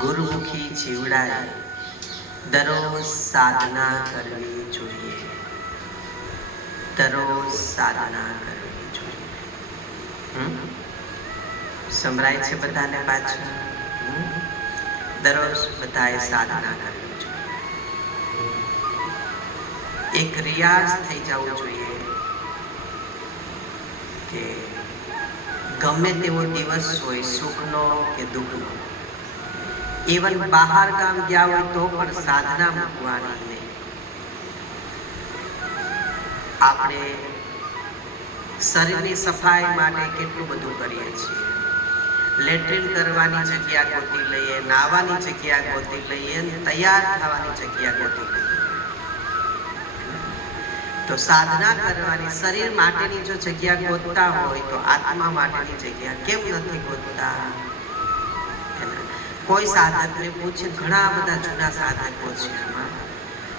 ગુરુમુખી જીવડાએ દરરોજ સાધના કરવી જોઈએ. દરરોજ સાધના કરવી જોઈએ. સંભળાય છે બધાને પાછળ? દરરોજ બધાએ સાધના કરવી જોઈએ. એક રિયાઝ થઈ જવું જોઈએ કે ગમે તેવો દિવસ હોય, સુખનો કે દુઃખનો, ઇવન બહાર ગામ ગયા હોય તો પણ સાધના મૂકવાની નહીં. આપણે શરીરની સફાઈ માટે કેટલું બધું કરીએ છીએ. લેટ્રિન કરવાની જગ્યા ગોતી લઈએ, નાહવાની જગ્યા ગોતી લઈએ, તૈયાર થવાની જગ્યા ગોતી લઈએ. તો સાધના કરવાની શરીર માટેની જો જગ્યા ગોતતા હોય તો આત્મા માટેની જગ્યા કેમ નથી ગોતતા? કોઈ સાધકને પૂછે, ઘણા બધા જૂના સાધકો છે એમાં,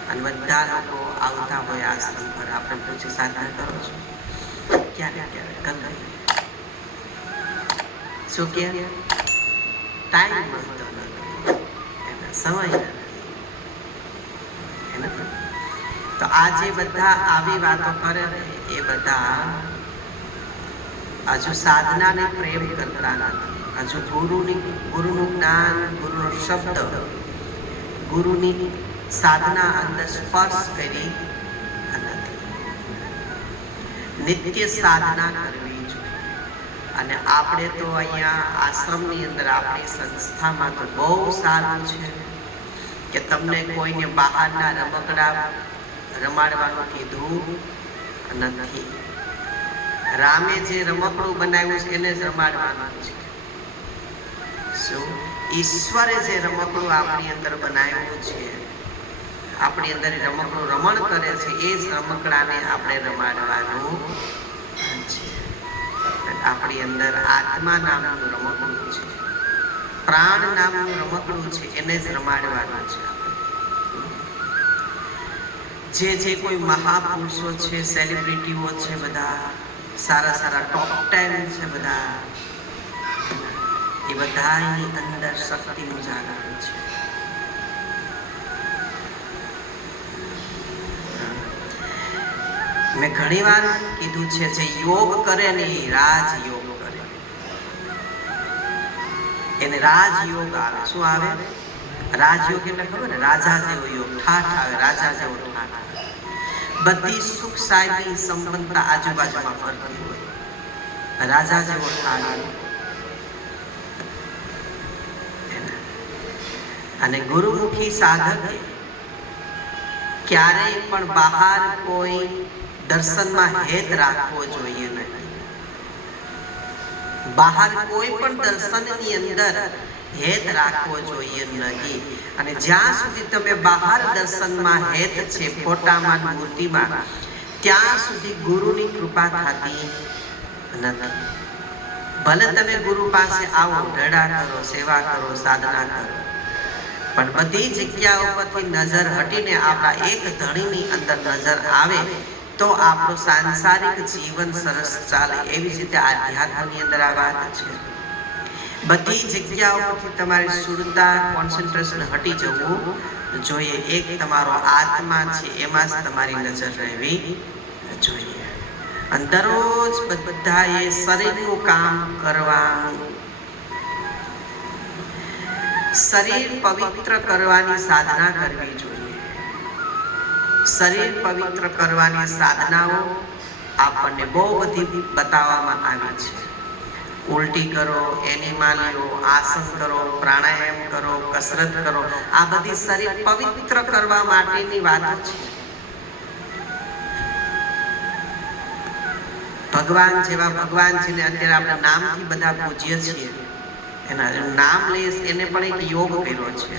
અને બધા લોકો આવતા હોય આશ્રમ પર. આપણે પૂછે, સાધના કરો છો? ક્યારે ક્યારે કરી શું કે ટાઈમ મળતો નથી, એના સમય નથી. તો આજે બધા આવી વાતો કરે ને એ બધા હજુ સાધનાને પ્રેમ કરતા નથી. હજુ ગુરુનું જ્ઞાન, ગુરુનો શબ્દ, ગુરુની સાધના અંદર સ્પર્શ કરી નથી. નિત્ય સાધના કરવી જોઈએ. અને આપણે તો અહીંયા આશ્રમની અંદર, આપણી સંસ્થામાં તો બહુ સારું છે કે તમને કોઈને બહારના રમકડા રમાડવાનું કીધું નથી. રામે જે રમકડું બનાવ્યું છે એને જ રમાડવાનું છે. શું? ઈશ્વરે જે રમકડું આપણી અંદર બનાવ્યું છે, આપણી અંદર રમકડું રમણ કરે છે, એ જ રમકડાને આપણે રમાડવાનું છે. આપણી અંદર આત્મા નામનું રમકડું છે, પ્રાણ નામનું રમકડું છે, એને જ રમાડવાનું છે. જે કોઈ મહાપુરુષો છે, સેલિબ્રિટીઓ છે, બધા સારા સારા ટોપ 10 છે, બધા એ બધાની અંદર શક્તિનું જાગરણ છે. મેં ઘણી વાર કીધું છે, જે યોગ કરે ને એ રાજયોગ કરે, એને રાજયોગ આવે. શું આવે? રાજયોગ એટલે ખબર ને? રાજા જેવો યોગ, ઠાઠ આવે, રાજા જેવો ઠાઠ આવે. બધી સુખ સાહેબની સંપન્નતા આજુબાજુમાં ફરતી હોય, રાજા જેવો ઠાઠ. અને ગુરુમુખી સાધકે ક્યારેય પણ બહાર કોઈ દર્શનમાં હેત રાખવો જોઈએ નહીં. બહાર કોઈ પણ દર્શનની અંદર હેત રાખવો જોઈએ નહીં. અને જ્યાં સુધી તમે બહાર દર્શનમાં હેત છે, ફોટામાં, મૂર્તિમાં, ત્યાં સુધી ગુરુની કૃપા થતી નથી. ભલે તમે ગુરુ પાસે આવો, ઢડા કરો, સેવા કરો, સાધના કરો, પણ બધી જગ્યાઓ પરથી નજર હટીને આપણા એક ધણીની અંદર નજર આવે તો આપણું સાંસારિક જીવન સરસ ચાલે. એવી જ રીતે આધ્યાત્મની અંદર આ વાત છે. બધી જગ્યાઓ પરથી તમારી સુરતા, કોન્સન્ટ્રેશન હટી જવું જોઈએ. એક તમારો આત્મા છે, એમાં જ તમારી નજર રહેવી જોઈએ. અને દરરોજ બધાએ શરીરનું કામ કરવાનું, શરીર પવિત્ર કરવાની સાધના કરવી જોઈએ. શરીર પવિત્ર કરવાની સાધનાઓ આપણને બહુ બધી બતાવવામાં આવી છે. ઉલટી કરો, એનિમલ લો, આસન કરો, પ્રાણાયામ કરો, કસરત કરો, આ બધી શરીર પવિત્ર કરવા માટેની વાતો છે. ભગવાન જેવા ભગવાન છે ને અત્યારે આપણે નામથી બધા પૂજ્ય છીએ, એના નામ લઈએ એને પણ એક યોગ કર્યો છે.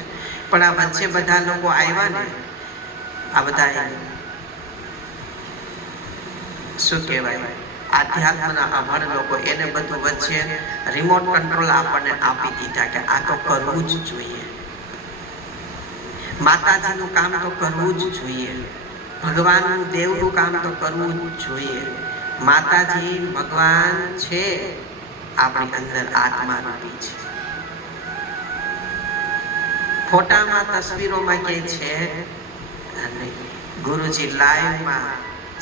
પણ આ વચ્ચે બધા લોકો આવ્યા ને, આ બધા શું કહેવાય, આધ્યાત્મના અભણ લોકો, એને બધું વચ્ચે રિમોટ કંટ્રોલ આપણને આપી દીધા કે આ તો કરવું જ જોઈએ. માતાજીનું કામ તો કરવું જ જોઈએ, ભગવાનનું, દેવનું કામ તો કરવું જ જોઈએ. માતાજી ભગવાન છે, આપણી અંદર આત્મા રૂપી છે. ફોટામાં તસવીરોમાં કે છે અને ગુરુજી લાઈવમાં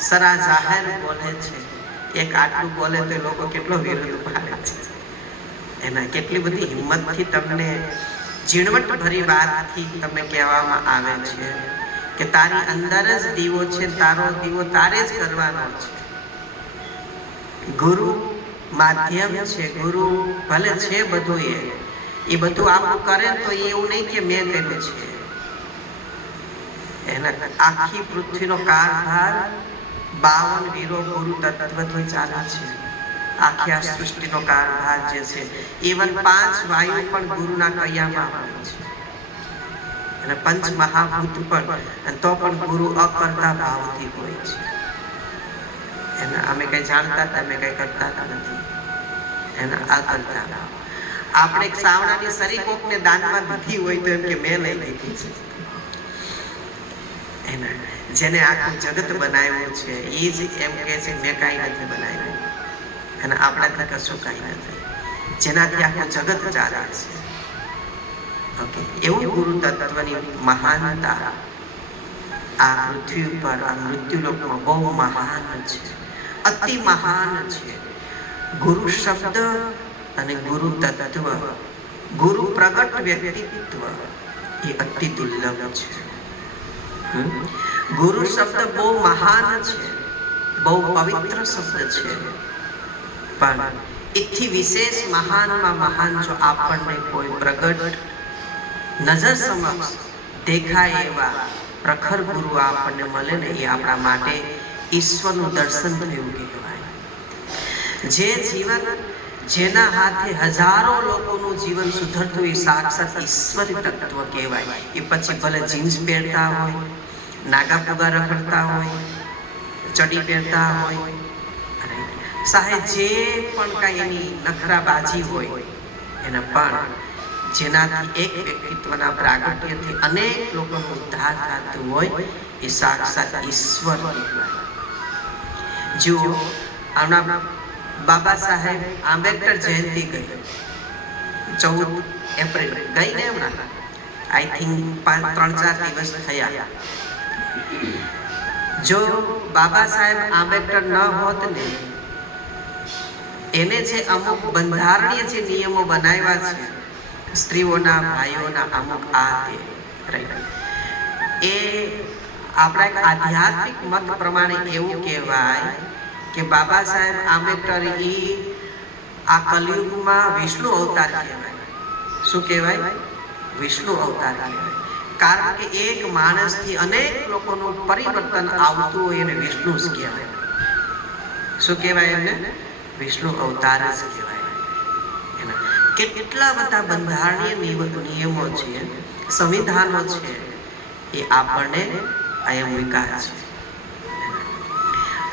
સરા જાહેર બોલે છે. એક આટલું બોલે તો લોકો કેટલો વિરોધ પાડે છે. એના કેટલી બધી હિંમતથી તમને ઝીણવટ ભરી વાતથી તમને કહેવામાં આવે છે કે તારી અંદર જ દીવો છે, તારો દીવો તારે જ કરવાનો છે. ગુરુ માધ્યમ છે, ગુરુ ભલે છે બધું એ બધું આપણું કરે તો એવું નહીં કે મેં કર્યું છે. એના આખી પૃથ્વીનો કારભાર 52 વીરો ગુરુ તત્વથી ચાલે છે. આખી આ સૃષ્ટિનો કારભાર જે છે, ઇવન 5 વાયુ પણ ગુરુના કયામાં હોય છે અને પંચ મહાભૂત પણ, તો પણ ગુરુ અકર્તા ભાવથી હોય છે. એને અમે કઈ જાણતા હતા, અમે કઈ કરતા નથી. એના અકર્તા ભાવ. આપણે એક સાવણાની સરી કોકને દાનમાં દીધી હોય તો એમ કે મેં લઈ લીધી છે. એના જેને આખું જગત બનાવ્યું છે એ જ એમ કે છે મેં કાંઈ નથી બનાવ્યું. અને આપણાથી કશું કાંઈ નથી, જેનાથી આખું જગત ચાલે છે. ઓકે, એવું ગુરુ તત્વની મહાનતા આ પૃથ્વી ઉપર, આ મૃત્યુલોકમાં બહુ મહાન છે, અતિ મહાન છે. ગુરુ શબ્દ અને ગુરુ તત્વ, ગુરુ પ્રગટ વ્યક્તિત્વ એ અતિ દુર્લભ છે. ગુરુ શબ્દ બહુ મહાન છે, બહુ પવિત્ર શબ્દ છે, પણ એથી વિશેષ મહાનમાં મહાન જો આપણને કોઈ પ્રગટ નજર સમક્ષ દેખાય એવા પ્રખર ગુરુ આપણને મળે ને, એ આપણા માટે ઈશ્વરનું દર્શન થયું કહેવાય. જે જીવન જેના હાથે હજારો લોકોનું જીવન સુધરતું એ સાક્ષાત ઈશ્વરી તત્વ કહેવાય. એ પછી ભલે જીન્સ પહેરતા હોય, નાગા પુગા રખડતા હોય, ચડી પહેરતા હોય, સાહેબ જે પણ કાંઈ એની નખરાબાજી હોય, એના પણ જેનાથી એક વ્યક્તિત્વના પ્રાગટ્યથી અનેક લોકોનો ઉદ્ધાર થતું હોય એ સાક્ષાત ઈશ્વર કહેવાય. જો હમણાં બાબા સાહેબ આંબેડકર જયંતિ ગઈ 14 એપ્રિલ ગઈ ને, હમણાં આઈ થિંક 3-4 દિવસ થયા. જો બાબા સાહેબ આંબેડકર ન હોત ને, એને જે અમુક બંધારણીય જે નિયમો બનાવ્યા છે સ્ત્રીઓના, ભાઈઓના, અમુક એ આપણા એક આધ્યાત્મિક મત પ્રમાણે એવું કહેવાય કે બાબા સાહેબ આંબેડકર આ કલયુગમાં વિષ્ણુ અવતાર કહેવાય. શું કહેવાય? વિષ્ણુ અવતાર કહેવાય. કારણ કે એક માણસથી અનેક લોકોનું પરિવર્તન આવતું હોય એને વિષ્ણુ જ કહેવાય. શું કહેવાય એમને? વિષ્ણુ અવતાર જ કહેવાય. કેટલા બધા બંધારણીય નિયમો છે, સંવિધાનો છે, એ આપણને અહીંયા મૂક્યા છે.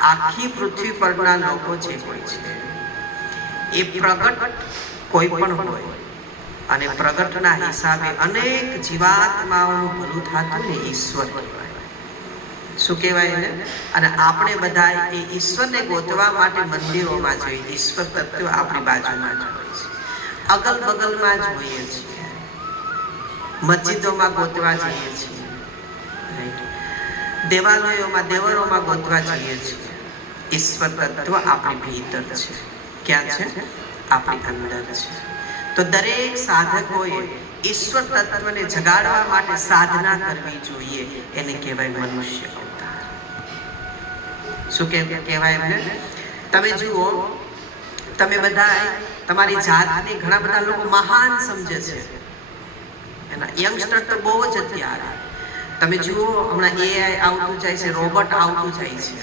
આખી પૃથ્વી પરના લોકો જે હોય છે એ પ્રગટ કોઈ પણ હોય અને પ્રગટના હિસાબે અનેક જીવાત્માઓનું ભલું થતું ને ઈશ્વર કહેવાય. શું કહેવાય એને? અને આપણે બધા એ ઈશ્વરને ગોતવા માટે મંદિરોમાં જોઈએ. ઈશ્વર તત્વ આપણી બાજુમાં જ હોય છે, અગલ બગલમાં જ હોઈએ છીએ, મસ્જિદોમાં ગોતવા જઈએ છીએ, દેવાલયોમાં, દેવળોમાં ગોતવા જઈએ છીએ. ઈશ્વર તત્વ આપણી ભીતર છે. ક્યાં છે? આપણી અંદર છે. તો દરેક સાધકોએ ઈશ્વર તત્વને જગાડવા માટે સાધના કરવી જોઈએ. એને કહેવાય મનુષ્ય અવતાર. શું કહેવાય એમને? તમે જુઓ, તમે બધા તમારી જાતને ઘણા બધા લોકો મહાન સમજે છે. એના યંગસ્ટર તો બહુ જ અત્યારે તમે જુઓ, હમણાં એઆઈ આવતું જાય છે, રોબોટ આવતું જાય છે.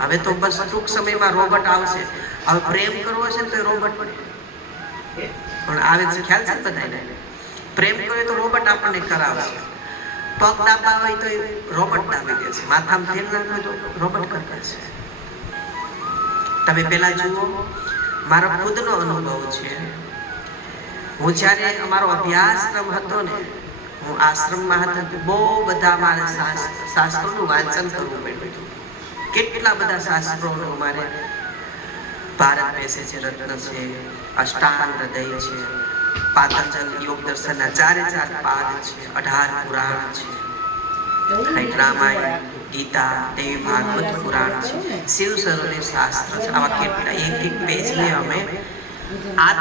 હવે તો બસ ટૂંક સમયમાં રોબોટ આવશે. હવે પ્રેમ કરવો છે તો રોબોટ પણ આવે છે. ખ્યાલ છે બધાને? પ્રેમ કરો તો રોબોટ આપણને કરાવશે. પગ દાબવા હોય તો રોબોટ દાબી દેશે. માથામાં તેલ નાખવું તો રોબોટ કરતા છે. તમે પેલા જુઓ, મારો ખુદનો અનુભવ છે. હું જ્યારે અમારો અભ્યાસક્રમ હતો ને, હું આશ્રમમાં હતો, બહુ બધા મારે શાસ્ત્રોનું વાંચન કરવું પડ્યું. કેટલા બધા શાસ્ત્રોનું અમારે ભારત બેસે છે, રત્ન છે, અષ્ટાંગ હૃદય છે, પાતંજલ યોગ દર્શનના 4 પાદ છે, 18 પુરાણ છે, રામાયણ, ગીતા, દેવી ભાગવત પુરાણ છે, શિવ સરોને શાસ્ત્ર છે. આવા કેટલા એક પેજને અમે આ